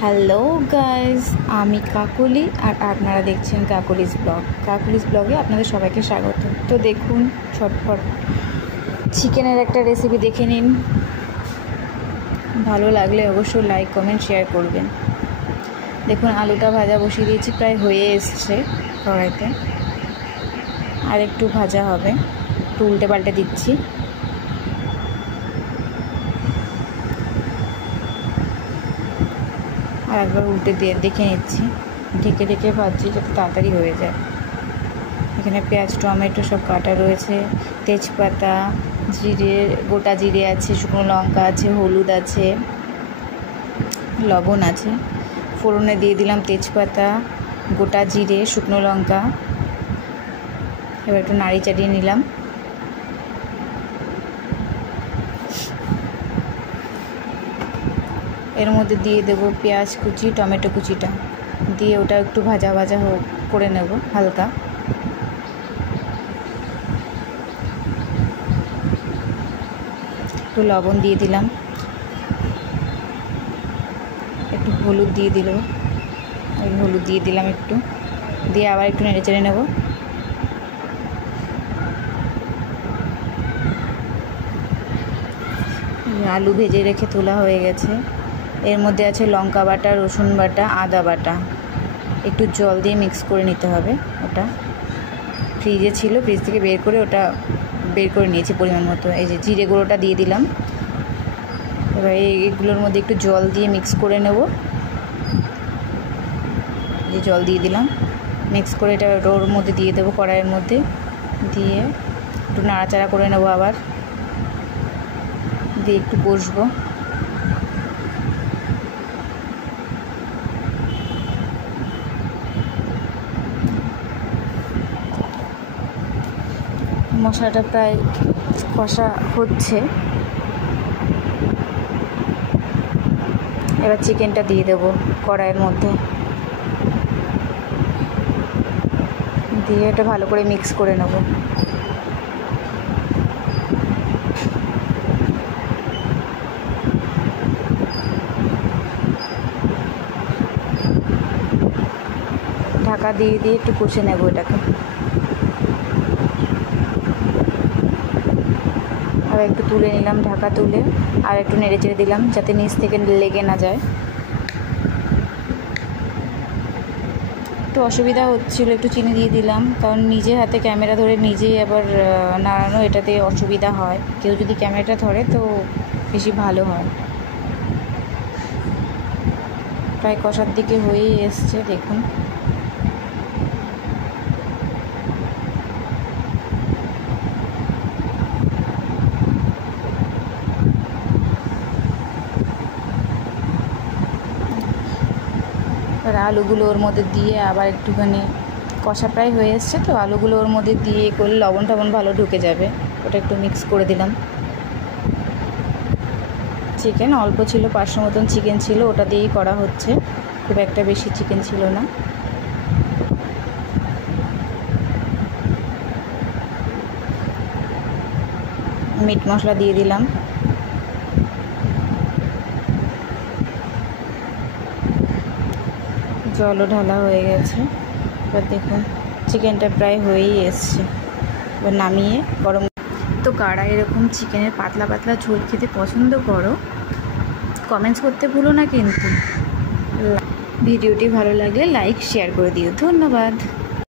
Hello guys, আমি কাকলি আর আপনারা দেখছেন কাকলিস ব্লগ। কাকলিস ব্লগে আপনাদের সবাইকে স্বাগত। তো দেখুন, ছটফট চিকেনের একটা রেসিপি দেখে নিন। ভালো লাগলে অবশ্যই লাইক কমেন্ট শেয়ার করবেন। দেখুন, আলুটা ভাজা বসিয়ে দিয়েছি, প্রায় হয়ে এসছে কড়াইতে, আর একটু ভাজা হবে। একটু উল্টে পাল্টে দিচ্ছি। আর একবার উল্টে দিয়ে দেখে নিচ্ছি, ঢেকে ঢেকে ভাজছি যাতে তাড়াতাড়ি হয়ে যায়। এখানে পেঁয়াজ টমেটো সব কাটা রয়েছে, তেজপাতা, জিরে, গোটা জিরে আছে, শুকনো লঙ্কা আছে, হলুদ আছে, লবণ আছে। ফোড়নে দিয়ে দিলাম তেজপাতা, গোটা জিরে, শুকনো লঙ্কা। এবার একটু নাড়ি চাড়িয়ে নিলাম। এর মধ্যে দিয়ে দেবো পেঁয়াজ কুচি, টমেটো কুচিটা দিয়ে ওটা একটু ভাজা ভাজা করে নেব হালকা। একটু লবণ দিয়ে দিলাম, একটু হলুদ দিয়ে দিলাম একটু, দিয়ে আবার একটু নেড়ে চেড়ে নেব। আলু ভেজে রেখে তোলা হয়ে গেছে। এর মধ্যে আছে লঙ্কা বাটা, রসুন বাটা, আদা বাটা। একটু জল দিয়ে মিক্স করে নিতে হবে। ওটা ফ্রিজে ছিল, ফ্রিজ থেকে বের করে নিয়েছি পরিমাণ মতো। এই যে জিরে গুঁড়োটা দিয়ে দিলাম। এবার এইগুলোর মধ্যে একটু জল দিয়ে মিক্স করে নেব। যে জল দিয়ে দিলাম, মিক্স করে এটা ওর মধ্যে দিয়ে দেবো, কড়াইয়ের মধ্যে দিয়ে একটু নাড়াচাড়া করে নেব। আবার দিয়ে একটু কষবো। মশলাটা প্রায় কষা হচ্ছে। এবার চিকেনটা দিয়ে দেবো কড়াইয়ের মধ্যে, দিয়ে এটা ভালো করে মিক্স করে নেব। ঢাকা দিয়ে দিয়ে একটু কষে নেব এটাকে। আর একটু তুলে নিলাম, ঢাকা তুলে আর একটু নেড়ে চেড়ে দিলাম যাতে নিচ থেকে লেগে না যায়। একটু অসুবিধা হচ্ছিলো, একটু চিনি দিয়ে দিলাম, কারণ নিজে হাতে ক্যামেরা ধরে নিজেই আবার নাড়ানো, এটাতে অসুবিধা হয়। কেউ যদি ক্যামেরাটা ধরে তো বেশি ভালো হয়। প্রায় কষার দিকে হয়েই এসছে, দেখুন। এবার আলুগুলো ওর মধ্যে দিয়ে আবার একটুখানি কষা প্রায় হয়ে এসছে, তো আলুগুলো ওর মধ্যে দিয়ে করলে লবণ টবণ ভালো ঢুকে যাবে। ওটা একটু মিক্স করে দিলাম। চিকেন অল্প ছিল, 500 মতন চিকেন ছিল, ওটা দিয়েই করা হচ্ছে, খুব একটা বেশি চিকেন ছিল না। মিট মশলা দিয়ে দিলাম। জলও ঢালা হয়ে গেছে। এবার দেখুন চিকেনটা প্রায় হয়েই এসছে। এবার নামিয়ে গরম। তো কারা এরকম চিকেনের পাতলা পাতলা ঝোল খেতে পছন্দ করো, কমেন্টস করতে ভুলো না কিন্তু। ভিডিওটি ভালো লাগলে লাইক শেয়ার করে দিও। ধন্যবাদ।